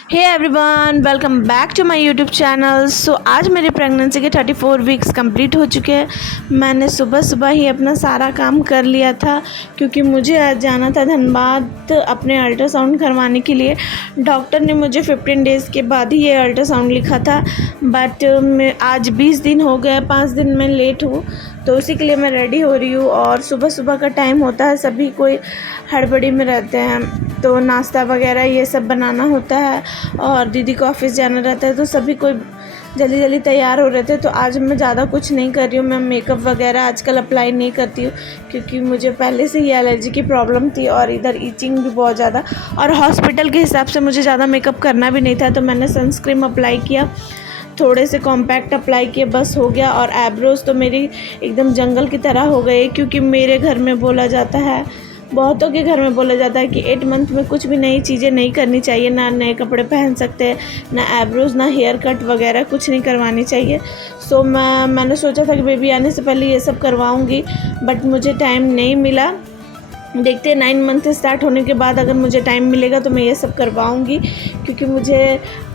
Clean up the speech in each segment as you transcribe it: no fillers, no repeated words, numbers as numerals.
Hey everyone, welcome back to my YouTube channel. So आज मेरी pregnancy के 34 weeks complete हो चुके हैं। मैंने सुबह सुबह ही अपना सारा काम कर लिया था क्योंकि मुझे आज जाना था धनबाद अपने अल्ट्रासाउंड करवाने के लिए। डॉक्टर ने मुझे 15 डेज़ के बाद ही ये अल्ट्रासाउंड लिखा था, बट मैं आज 20 दिन हो गए, 5 दिन में लेट हूँ, तो उसी के लिए मैं रेडी हो रही हूँ। और सुबह सुबह का टाइम होता है, सभी कोई हड़बड़ी में रहते हैं, तो नाश्ता वगैरह ये सब बनाना होता है और दीदी को ऑफिस जाना रहता है, तो सभी कोई जल्दी जल्दी तैयार हो रहे थे। तो आज मैं ज़्यादा कुछ नहीं कर रही हूँ, मैं मेकअप वगैरह आजकल अप्लाई नहीं करती हूँ क्योंकि मुझे पहले से ही एलर्जी की प्रॉब्लम थी और इधर ईचिंग भी बहुत ज़्यादा, और हॉस्पिटल के हिसाब से मुझे ज़्यादा मेकअप करना भी नहीं था। तो मैंने सनस्क्रीन अप्लाई किया, थोड़े से कॉम्पैक्ट अप्लाई किए, बस हो गया। और आईब्रोज़ तो मेरी एकदम जंगल की तरह हो गए क्योंकि मेरे घर में बोला जाता है, बहुतों के घर में बोला जाता है कि 8 मंथ में कुछ भी नई चीज़ें नहीं करनी चाहिए, ना नए कपड़े पहन सकते हैं, ना आईब्रोज़, ना हेयर कट वगैरह कुछ नहीं करवानी चाहिए। सो मैंने सोचा था कि बेबी आने से पहले ये सब करवाऊँगी, बट मुझे टाइम नहीं मिला। देखते हैं 9 मंथ स्टार्ट होने के बाद अगर मुझे टाइम मिलेगा तो मैं ये सब करवाऊँगी क्योंकि मुझे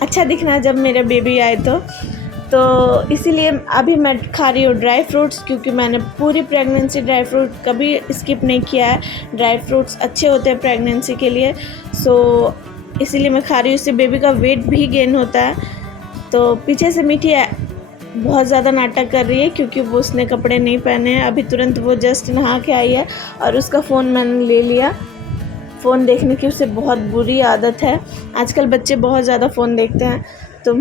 अच्छा दिखना है जब मेरा बेबी आए तो इसीलिए अभी मैं खा रही हूँ ड्राई फ्रूट्स, क्योंकि मैंने पूरी प्रेगनेंसी ड्राई फ्रूट कभी स्किप नहीं किया है। ड्राई फ्रूट्स अच्छे होते हैं प्रेगनेंसी के लिए, सो इसीलिए मैं खा रही हूँ। इससे बेबी का वेट भी गेन होता है। तो पीछे से मीठी बहुत ज़्यादा नाटक कर रही है क्योंकि वो उसने कपड़े नहीं पहने हैं। अभी तुरंत वो जस्ट नहा के आई है और उसका फ़ोन मैंने ले लिया। फ़ोन देखने की उसे बहुत बुरी आदत है, आजकल बच्चे बहुत ज़्यादा फ़ोन देखते हैं, तो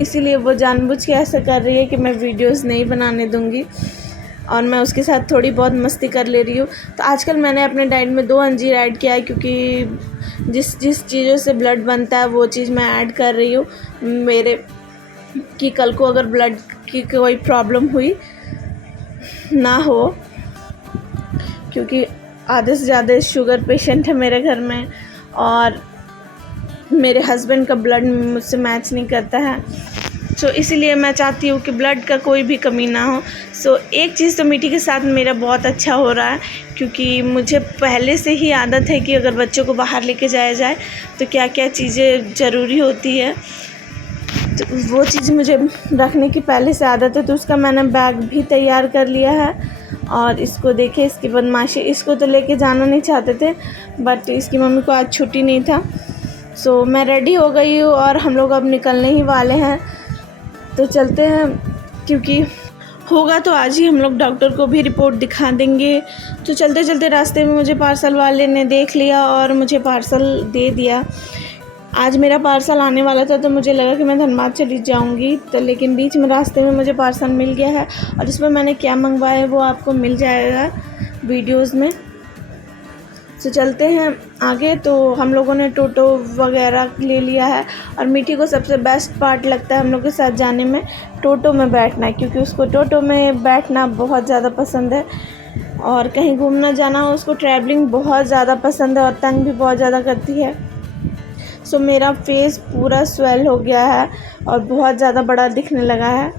इसीलिए वो जानबूझ के ऐसा कर रही है कि मैं वीडियोस नहीं बनाने दूंगी और मैं उसके साथ थोड़ी बहुत मस्ती कर ले रही हूँ। तो आजकल मैंने अपने डाइट में 2 अंजीर ऐड किया है क्योंकि जिस चीज़ों से ब्लड बनता है वो चीज़ मैं ऐड कर रही हूँ, मेरे कि कल को अगर ब्लड की कोई प्रॉब्लम हुई ना हो, क्योंकि आधे से ज़्यादा शुगर पेशेंट है मेरे घर में और मेरे हस्बैंड का ब्लड मुझसे मैच नहीं करता है। सो इसीलिए मैं चाहती हूँ कि ब्लड का कोई भी कमी ना हो। सो एक चीज़ तो मीठी के साथ मेरा बहुत अच्छा हो रहा है क्योंकि मुझे पहले से ही आदत है कि अगर बच्चों को बाहर लेके जाया जाए तो क्या क्या चीज़ें ज़रूरी होती है, तो वो चीज़ मुझे रखने की पहले से आदत है। तो उसका मैंने बैग भी तैयार कर लिया है। और इसको देखे, इसकी बदमाशी, इसको तो लेके जाना नहीं चाहते थे बट इसकी मम्मी को आज छुट्टी नहीं था। सो मैं रेडी हो गई हूँ और हम लोग अब निकलने ही वाले हैं, तो चलते हैं क्योंकि होगा तो आज ही हम लोग डॉक्टर को भी रिपोर्ट दिखा देंगे। तो चलते चलते रास्ते में मुझे पार्सल वाले ने देख लिया और मुझे पार्सल दे दिया। आज मेरा पार्सल आने वाला था तो मुझे लगा कि मैं धनबाद चली जाऊंगी, तो लेकिन बीच में रास्ते में मुझे पार्सल मिल गया है और इसमें मैंने क्या मंगवाया है वो आपको मिल जाएगा वीडियोस में। तो चलते हैं आगे। तो हम लोगों ने टोटो वगैरह ले लिया है और मीठी को सबसे बेस्ट पार्ट लगता है हम लोग के साथ जाने में टोटो में बैठना, क्योंकि उसको टोटो में बैठना बहुत ज़्यादा पसंद है और कहीं घूमना जाना हो उसको ट्रैवलिंग बहुत ज़्यादा पसंद है और तंग भी बहुत ज़्यादा करती है। सो मेरा फेस पूरा स्वेल हो गया है और बहुत ज़्यादा बड़ा दिखने लगा है।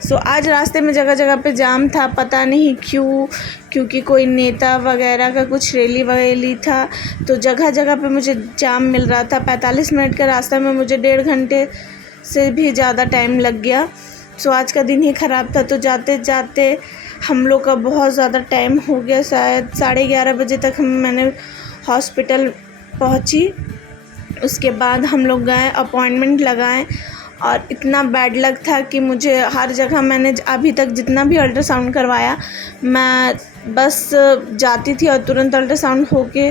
सो आज रास्ते में जगह जगह पे जाम था, पता नहीं क्यों, क्योंकि कोई नेता वगैरह का कुछ रैली वगैरह था, तो जगह जगह पे मुझे जाम मिल रहा था। 45 मिनट का रास्ता में मुझे 1.5 घंटे से भी ज़्यादा टाइम लग गया। सो आज का दिन ही ख़राब था। तो जाते जाते हम लोग का बहुत ज़्यादा टाइम हो गया, शायद 11:30 बजे तक मैंने हॉस्पिटल पहुँची। उसके बाद हम लोग गए, अपॉइंटमेंट लगाए और इतना बैड लक था कि मुझे हर जगह, मैंने अभी तक जितना भी अल्ट्रासाउंड करवाया मैं बस जाती थी और तुरंत अल्ट्रासाउंड होके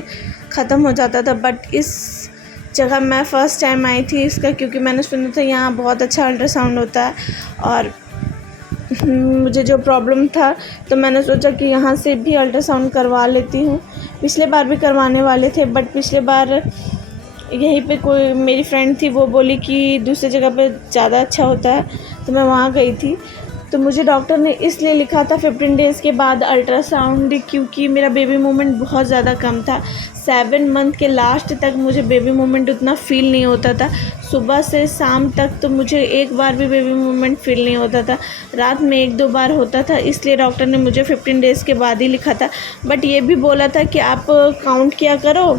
ख़त्म हो जाता था, बट इस जगह मैं फ़र्स्ट टाइम आई थी इसका, क्योंकि मैंने सुना था यहाँ बहुत अच्छा अल्ट्रासाउंड होता है और मुझे जो प्रॉब्लम था तो मैंने सोचा कि यहाँ से भी अल्ट्रासाउंड करवा लेती हूँ। पिछले बार भी करवाने वाले थे बट पिछले बार यहीं पे कोई मेरी फ्रेंड थी, वो बोली कि दूसरी जगह पे ज़्यादा अच्छा होता है, तो मैं वहाँ गई थी। तो मुझे डॉक्टर ने इसलिए लिखा था 15 डेज़ के बाद अल्ट्रासाउंड, क्योंकि मेरा बेबी मूवमेंट बहुत ज़्यादा कम था। 7 मंथ के लास्ट तक मुझे बेबी मूवमेंट उतना फ़ील नहीं होता था। सुबह से शाम तक तो मुझे एक बार भी बेबी मूवमेंट फ़ील नहीं होता था, रात में 1-2 बार होता था, इसलिए डॉक्टर ने मुझे 15 डेज़ के बाद ही लिखा था। बट ये भी बोला था कि आप काउंट किया करो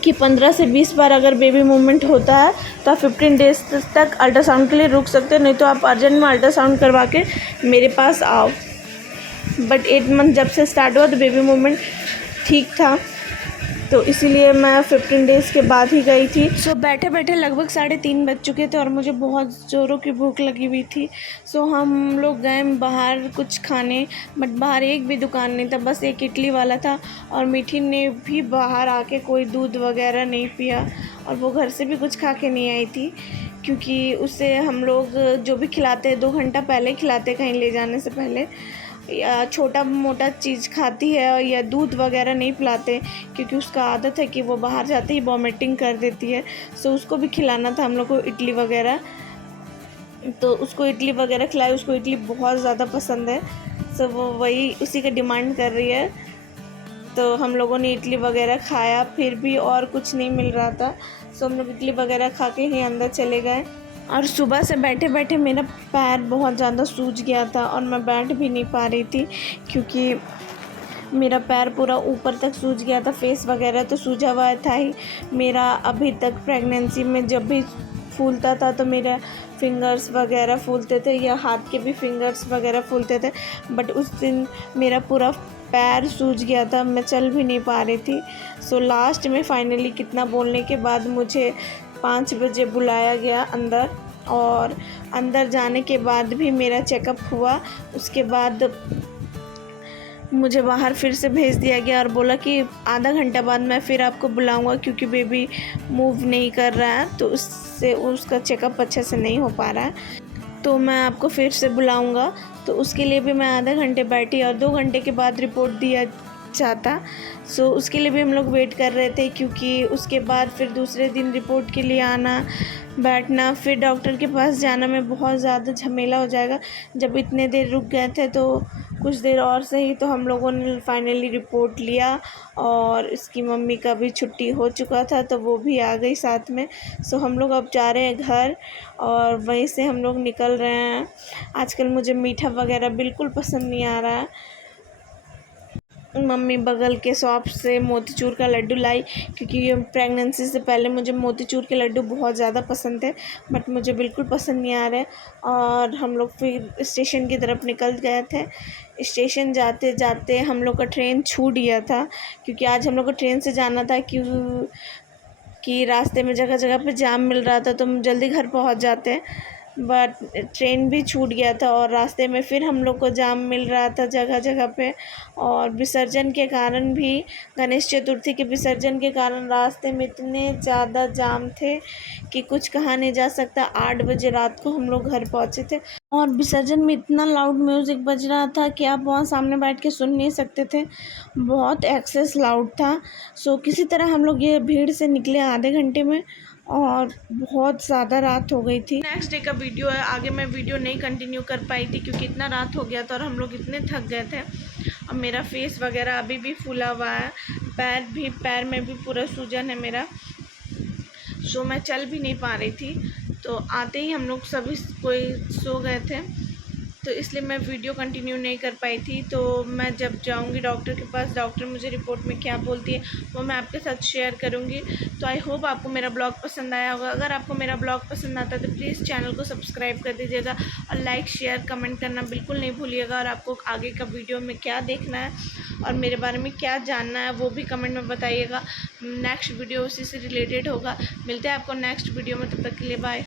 कि 15 से 20 बार अगर बेबी मूवमेंट होता है तो आप 15 डेज तक अल्ट्रासाउंड के लिए रुक सकते हो, नहीं तो आप अर्जेंट में अल्ट्रासाउंड करवा के मेरे पास आओ। बट 8 मंथ जब से स्टार्ट हुआ तो बेबी मूवमेंट ठीक था, तो इसीलिए मैं 15 डेज़ के बाद ही गई थी। सो बैठे बैठे लगभग 3:30 बज चुके थे और मुझे बहुत ज़ोरों की भूख लगी हुई थी। सो हम लोग गए बाहर कुछ खाने, बट बाहर एक भी दुकान नहीं था, बस एक इडली वाला था। और मीठी ने भी बाहर आके कोई दूध वगैरह नहीं पिया और वो घर से भी कुछ खा के नहीं आई थी, क्योंकि उसे हम लोग जो भी खिलाते हैं 2 घंटा पहले खिलाते कहीं ले जाने से पहले, या छोटा मोटा चीज़ खाती है या दूध वगैरह नहीं पिलाते, क्योंकि उसका आदत है कि वो बाहर जाते ही वॉमिटिंग कर देती है। सो उसको भी खिलाना था हम लोग को इडली वगैरह, तो उसको इडली वगैरह खिलाई। उसको इडली बहुत ज़्यादा पसंद है, सो वो वही उसी का डिमांड कर रही है। तो हम लोगों ने इडली वगैरह खाया, फिर भी और कुछ नहीं मिल रहा था, सो हम लोग इडली वगैरह खा के ही अंदर चले गए। और सुबह से बैठे बैठे मेरा पैर बहुत ज़्यादा सूज गया था और मैं बैठ भी नहीं पा रही थी, क्योंकि मेरा पैर पूरा ऊपर तक सूज गया था। फेस वगैरह तो सूजा हुआ था ही मेरा। अभी तक प्रेगनेंसी में जब भी फूलता था तो मेरा फिंगर्स वगैरह फूलते थे, या हाथ के भी फिंगर्स वगैरह फूलते थे, बट उस दिन मेरा पूरा पैर सूज गया था, मैं चल भी नहीं पा रही थी। सो लास्ट में फाइनली कितना बोलने के बाद मुझे 5 बजे बुलाया गया अंदर, और अंदर जाने के बाद भी मेरा चेकअप हुआ। उसके बाद मुझे बाहर फिर से भेज दिया गया और बोला कि आधा घंटा बाद मैं फिर आपको बुलाऊंगा, क्योंकि बेबी मूव नहीं कर रहा है तो उससे उसका चेकअप अच्छे से नहीं हो पा रहा है, तो मैं आपको फिर से बुलाऊंगा। तो उसके लिए भी मैं आधा घंटे बैठी और 2 घंटे के बाद रिपोर्ट दिया जाता। सो उसके लिए भी हम लोग वेट कर रहे थे, क्योंकि उसके बाद फिर दूसरे दिन रिपोर्ट के लिए आना, बैठना, फिर डॉक्टर के पास जाना में बहुत ज़्यादा झमेला हो जाएगा। जब इतने देर रुक गए थे तो कुछ देर और सही, तो हम लोगों ने फाइनली रिपोर्ट लिया और इसकी मम्मी का भी छुट्टी हो चुका था तो वो भी आ गई साथ में। सो हम लोग अब जा रहे हैं घर और वहीं से हम लोग निकल रहे हैं। आजकल मुझे मीठा वगैरह बिल्कुल पसंद नहीं आ रहा है। मम्मी बगल के शॉप से मोतीचूर का लड्डू लाई, क्योंकि प्रेगनेंसी से पहले मुझे मोतीचूर के लड्डू बहुत ज़्यादा पसंद थे, बट मुझे बिल्कुल पसंद नहीं आ रहे। और हम लोग फिर स्टेशन की तरफ निकल गए थे। स्टेशन जाते जाते हम लोग का ट्रेन छूट गया था, क्योंकि आज हम लोग को ट्रेन से जाना था, कि रास्ते में जगह जगह पे जाम मिल रहा था तो हम जल्दी घर पहुंच जाते, बट ट्रेन भी छूट गया था और रास्ते में फिर हम लोग को जाम मिल रहा था जगह जगह पे। और विसर्जन के कारण भी, गणेश चतुर्थी के विसर्जन के कारण रास्ते में इतने ज़्यादा जाम थे कि कुछ कहा नहीं जा सकता। 8 बजे रात को हम लोग घर पहुँचे थे और विसर्जन में इतना लाउड म्यूज़िक बज रहा था कि आप वहाँ सामने बैठ के सुन नहीं सकते थे, बहुत एक्सेस लाउड था। सो किसी तरह हम लोग ये भीड़ से निकले आधे घंटे में, और बहुत ज़्यादा रात हो गई थी। नेक्स्ट डे का वीडियो है, आगे मैं वीडियो नहीं कंटिन्यू कर पाई थी क्योंकि इतना रात हो गया था और हम लोग इतने थक गए थे। अब मेरा फेस वगैरह अभी भी फूला हुआ है, पैर में भी पूरा सूजन है मेरा, सो मैं चल भी नहीं पा रही थी। तो आते ही हम लोग सभी कोई सो गए थे, तो इसलिए मैं वीडियो कंटिन्यू नहीं कर पाई थी। तो मैं जब जाऊंगी डॉक्टर के पास, डॉक्टर मुझे रिपोर्ट में क्या बोलती है वो मैं आपके साथ शेयर करूंगी। तो आई होप आपको मेरा ब्लॉग पसंद आया होगा। अगर आपको मेरा ब्लॉग पसंद आता है तो प्लीज़ चैनल को सब्सक्राइब कर दीजिएगा और लाइक शेयर कमेंट करना बिल्कुल नहीं भूलिएगा। और आपको आगे का वीडियो में क्या देखना है और मेरे बारे में क्या जानना है वो भी कमेंट में बताइएगा। नेक्स्ट वीडियो उसी से रिलेटेड होगा। मिलते हैं आपको नेक्स्ट वीडियो में, तब तक के लिए बाय।